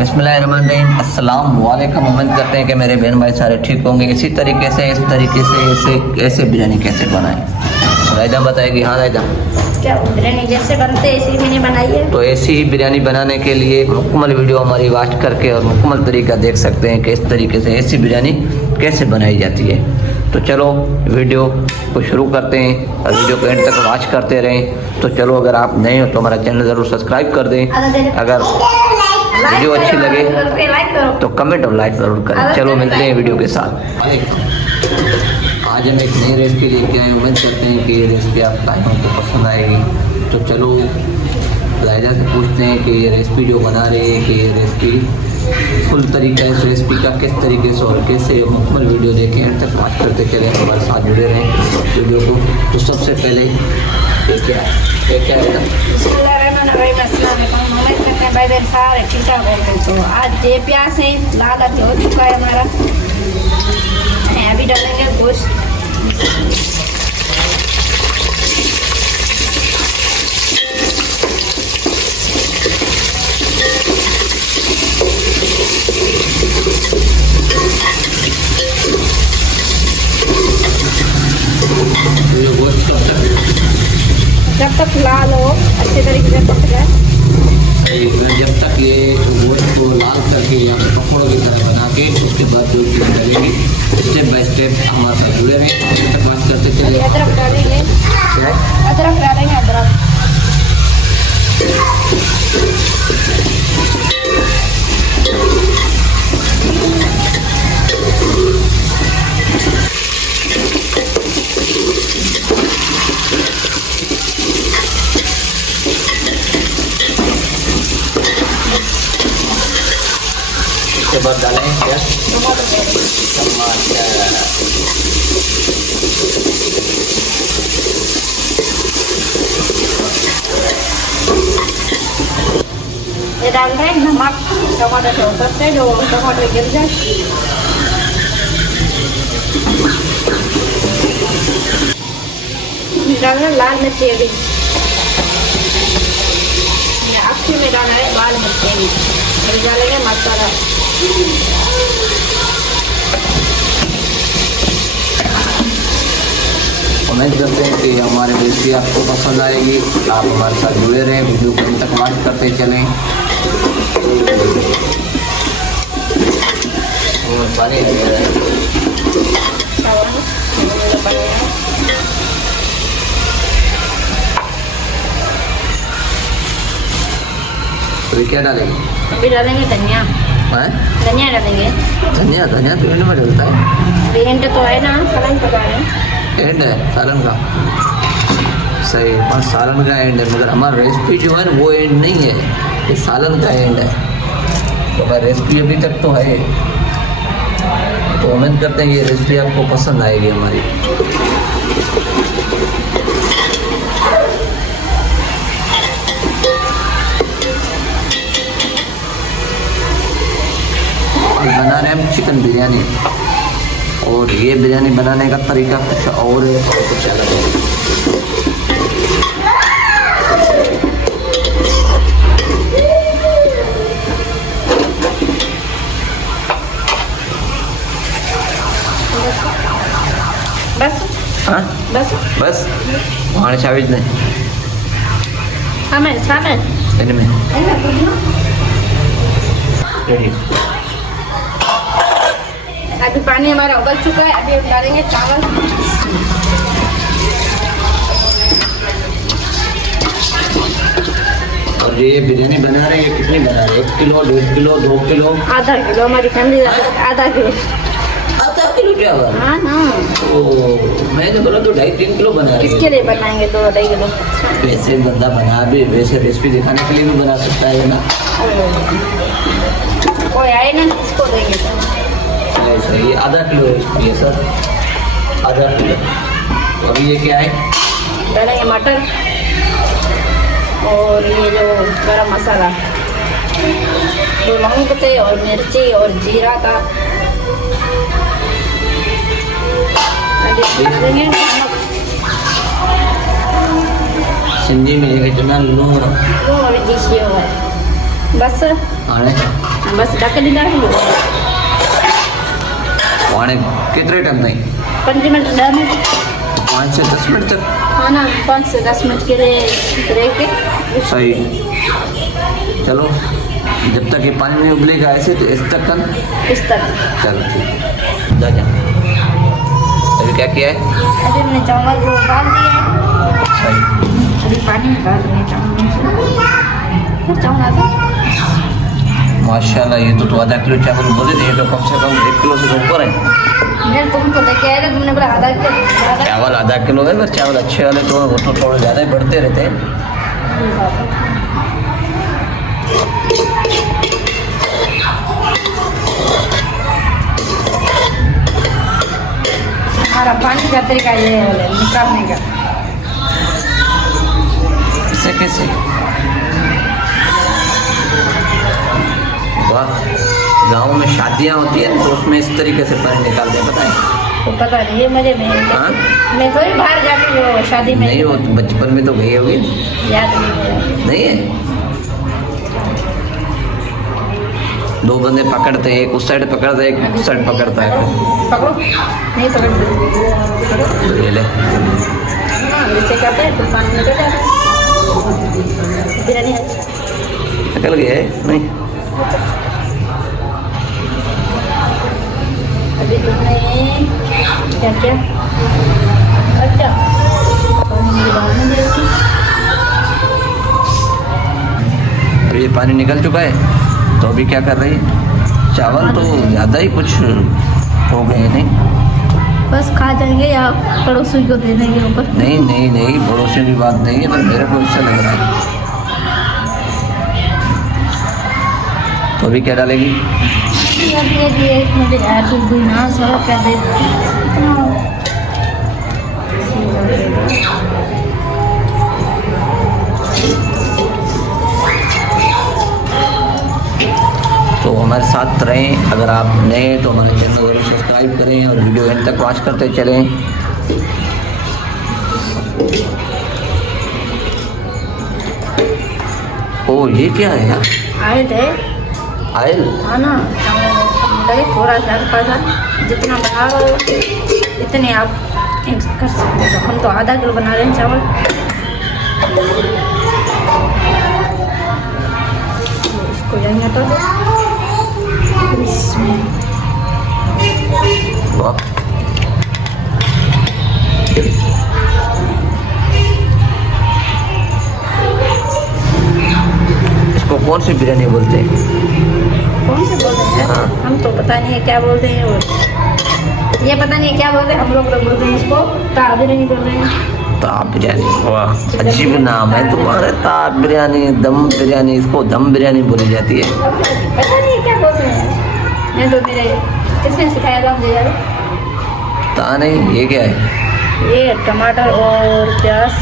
बिस्मिल्लाहिर्रहमानिर्रहीम, अस्सलाम वालेकुम। उम्मीद करते हैं कि मेरे बहन भाई सारे ठीक होंगे। इसी तरीके से ऐसे बिरयानी कैसे बनाएं, रायदा बताएगी। हाँ रायदा, क्या बिरयानी जैसे बनते हैं ऐसी मैंने बनाई है। तो ऐसी ही बिरयानी बनाने के लिए मुकम्मल वीडियो हमारी वॉच करके और मुकम्मल तरीका देख सकते हैं कि इस तरीके से ऐसी बिरयानी कैसे बनाई जाती है। तो चलो वीडियो को शुरू करते हैं और वीडियो को एंड तक वॉच करते रहें। तो चलो, अगर आप नए हो तो हमारा चैनल ज़रूर सब्सक्राइब कर दें। अगर वीडियो अच्छी लगे तो कमेंट और लाइक ज़रूर करें। चलो मिलते हैं वीडियो के साथ। आज हम एक नई रेसिपी लेके आए। उम्मीद करते हैं कि ये रेसिपी आप भाइयों को पसंद आएगी। तो चलो जायदा से पूछते हैं कि ये रेसिपी जो बना रही है कि ये रेसिपी फुल तरीका है इस रेसिपी का किस तरीके से और कैसे मुकम्मल वीडियो देखें, एंड तक वॉच करते चलें, हमारे साथ जुड़े रहें वीडियो को। तो सबसे पहले क्या है भाई देर सारे ठीका बोलते। तो आज ये प्याज है लाल अभी हो चुका है हमारा। अभी डालेंगे गोश्त। जब तक लाल हो अच्छे तरीके से पक जाए, जब तक ये गोश्त को लाल करके या पकौड़ों की तरह बना के उसके बाद जो चीज़ करेंगे स्टेप बाय स्टेप हमारे साथ जुड़े रहें, जब तक बात करते चले। अदरक डालेंगे, अदरक डालेंगे, अदरक उसके बाद डालें क्या ये डाल रहे हैं नमक। टमाटर छोड़ सकते हैं, जो टमाटर गिर जाए। डाल रहे लाल मिर्ची भी, अच्छे में डालना है लाल मिर्ची भी। फिर डालेंगे मसाला। उम्मीद करते हैं कि हमारी रेसिपी आपको पसंद आएगी। आप हमारे साथ जुड़े रहें, वीडियो को अंत तक वॉच करते चलें। और पानी तो क्या डालेंगे? अभी डालेंगे धनिया। धनिया डालेंगे। धनिया तो एंड में डलता है। एंड तो है ना, सालन पका रहे एंड है सालन का, सही। पर सालन का एंड है, मगर हमारा रेसिपी जो है ना वो एंड नहीं है, ये सालन का एंड है। तो हमारी रेसिपी अभी तक तो है। तो उम्मीद करते हैं ये रेसिपी आपको पसंद आएगी हमारी। बना रहे हम चिकन बिरयानी, और ये बिरयानी बनाने का तरीका कुछ और है और कुछ अलग है। बस हाँ बस बस वहाँ चाबीज नहीं हमें इनमें रेडी। अभी पानी हमारा उबल चुका है। अभी हम डालेंगे चावल। और ये बिरयानी बना रहे हैं, कितनी बना रहे हैं? 1 किलो, 1.5 किलो, 2 किलो? आधा किलो। हमारी फैमिली आधा किलो। आधा किलो क्या हुआ? हाँ ना, मैंने बोला तो 2.5-3 किलो बना रही है। किसके लिए बनाएंगे 2-2.5 किलो? वैसे बंदा बना भी, वैसे रेसिपी दिखाने के लिए भी बना सकता है ना। कोई आए ना, किसको देंगे? ऐसा ये आधा किलो रेसिपी है सर, आधा किलो। तो अभी ये क्या है? डालेंगे मटर और ये जो गरम मसाला, तो लौंग थे और मिर्ची और जीरा था। डालेंगे नमक। सिंधी में जितना लूण और जिससे बस आने बस ढक दी डाल लो आने कितने टाइम नहीं 5 मिनट 10 मिनट 5 से 10 मिनट तक हाँ ना 5 से 10 मिनट के लिए रह के सही। चलो जब तक ये पानी नहीं उबलेगा ऐसे तो इस तक कर इस तक। चलो ठीक जा जा। अभी क्या किया है? अभी हमने चावल को उबाल दिए हैं। सही। अभी पानी निकाल रहे हैं चावल से। चावल आ गया। माशाल्लाह ये तो आधा किलो चावल बोले थे, ये तो कम से कम 1 किलो से ऊपर है। मैं तुमको लेके आया था, तुमने बोला आधा किलो। चावल आधा किलो है, पर चावल अच्छे वाले तो वो तो थोड़े ज़्यादा ही बढ़ते रहते हैं। हमारा पानी का तरीका ये है निकालने का। कैसे कैसे? वाह, गाँव में शादियाँ होती है तो उसमें इस तरीके से पानी निकालते हैं, पता है? तो पता नहीं, ये मजे में हाँ? मैं थोड़ी बाहर जाती हूँ शादी में। नहीं, वो तो बचपन में तो गई होगी। याद नहीं है। नहीं है? 2 बंदे पकड़ते हैं, एक उस साइड पकड़ता है, एक उस साइड पकड़ता है। पकड़ो नहीं पकड़ो तो ये ले। हाँ जैसे करते हैं फिर पानी निकल जाता है। बिरयानी निकल गया है? नहीं अभी तुमने क्या क्या अच्छा अभी ये पानी निकल चुका है, तो अभी क्या कर रही है? चावल तो ज़्यादा ही कुछ हो गए नहीं? बस खा जाएंगे या पड़ोसी को दे देंगे ऊपर। नहीं नहीं नहीं, पड़ोसी की बात नहीं है, पर मेरे को इससे लग रहा है। तो अभी क्या डालेगी? मुझे यार तू ना सब कर दे। तो हमारे साथ रहें, अगर आप नए हैं तो हमारे चैनल ज़रूर सब्सक्राइब करें और वीडियो एंड तक वॉच करते चलें। ओ ये क्या है यार? आयल है। आयल? हाँ ना लगे थोड़ा सा हल्का सा, जितना बना लो इतने आप कर सकते हो। हम तो आधा किलो बना रहे हैं चावल। इसको जाएंगे तो वाह, इसको कौन सी बिरयानी बोलते हैं? कौन से बोल रहे हैं? हाँ। हम तो पता नहीं है क्या बोलते हैं, और ये पता नहीं है क्या बोलते हैं। हम लोग बोलते हैं इसको तार बिरयानी बोल रहे हैं। ताप बिरयानी, वाह अजीब नाम है तुम्हारे। ताप बिरयानी, दम बिरयानी, इसको दम बिरयानी बोली जाती है। पता नहीं क्या बोलते हैं। मैं तो मेरे किसने सिखाया था मुझे यार? पता नहीं ये क्या है? ये टमाटर और प्याज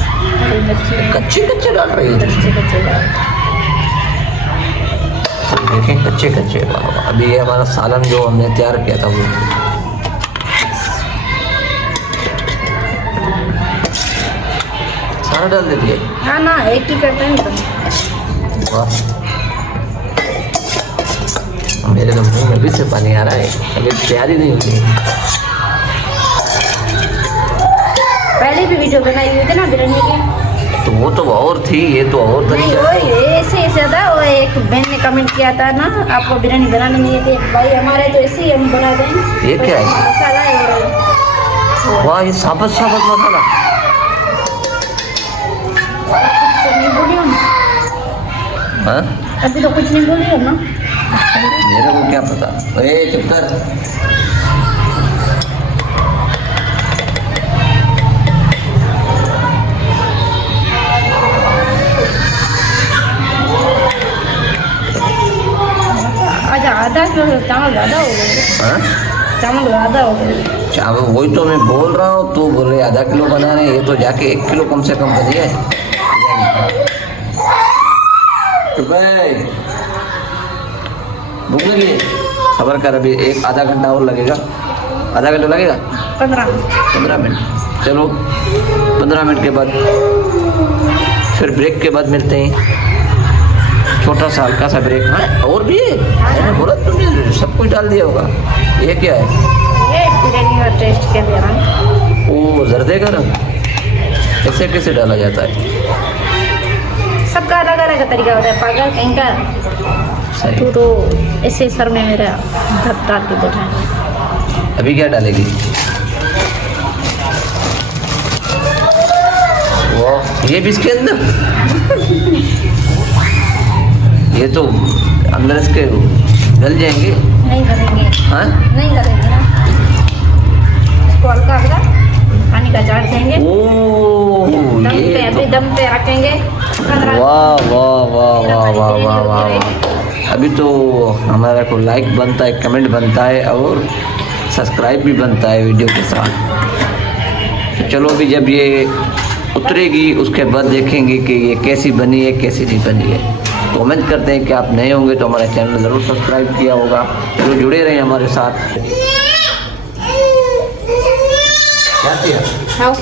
हरी मिर्ची कच्चे कच्चे डाल रही है? कच्चे कच्चे डाल। देखें कच्चे कच्चे। अभी ये हमारा सालन जो हमने तैयार किया था वो सारा डाल देती है। हाँ ना एक ही करते हैं तो। वाह, मेरे तो मुंह में भी से पानी आ रहा है, अभी तैयारी नहीं हुई। पहले भी वीडियो बनाई हुई थी ना बिरयानी की, तो वो तो और थी, ये तो और नहीं तरीका वो है। ऐसे ऐसे था। वो एक बहन ने कमेंट किया था ना आपको बिरयानी बनानी नहीं आती भाई, हमारे तो ऐसे ही हम बना दें। ये क्या है? मसाला है और वाह, ये साबुत साबुत मसाला। कुछ नहीं बोली हो ना, हाँ, अभी तो कुछ नहीं बोली हो ना। मेरे को क्या पता। ए चुप कर। अच्छा आधा किलो चावल ज़्यादा हो गए। हाँ, चावल ज़्यादा हो गए। चावल वही तो मैं बोल रहा हूँ, तू बोल रहे आधा किलो बना रहे, ये तो जाके 1 किलो कम से कम बनी है। भूख लगी है? खबर कर, अभी आधा घंटा और लगेगा। आधा घंटा लगेगा? 15 मिनट। चलो 15 मिनट के बाद फिर ब्रेक के बाद मिलते हैं। छोटा सा हल्का सा ब्रेक। हाँ और भी है, मैंने बोला तुमने सब कुछ डाल दिया होगा। ये क्या है? ये बिरयानी और टेस्ट के लिए रंग। ओ जर्दे का रंग, कैसे कैसे डाला जाता है? सबका अलग अलग तरीका होता है। पागल कहीं का सही। तो ऐसे सर में मेरा धक डाल के बैठा है। अभी क्या डालेगी? वो ये भी इसके अंदर ये तो अंदर इसके गल जाएंगे। नहीं करेंगे। हाँ नहीं करेंगे ना, इसको हल्का हल्का पानी का चाट देंगे। ओ दम पे ये अभी दम पे रखेंगे। तो वाह वाह वाह वाह वाह वाह वाह वाह। अभी तो हमारा को लाइक बनता है, कमेंट बनता है और सब्सक्राइब भी बनता है वीडियो के साथ। तो चलो अभी जब ये उतरेगी उसके बाद देखेंगे कि ये कैसी बनी है कैसी नहीं बनी है। तो कमेंट करते हैं कि आप नए होंगे तो हमारा चैनल ज़रूर सब्सक्राइब किया होगा, जो जुड़े रहे हमारे साथ। क्या किया? खाओ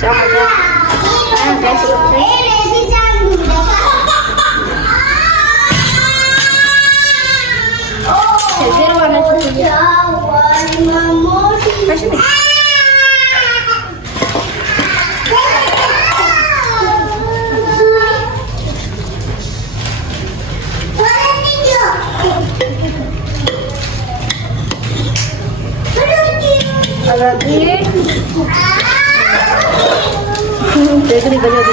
चावल कैसे लगते हैं? फिर वाला कैसे नहीं? अगर ये देखने बजा दी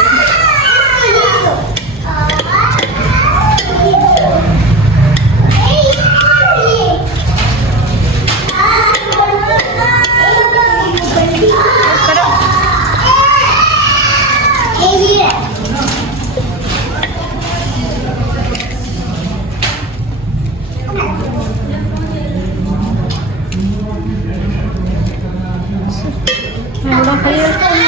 खाइए।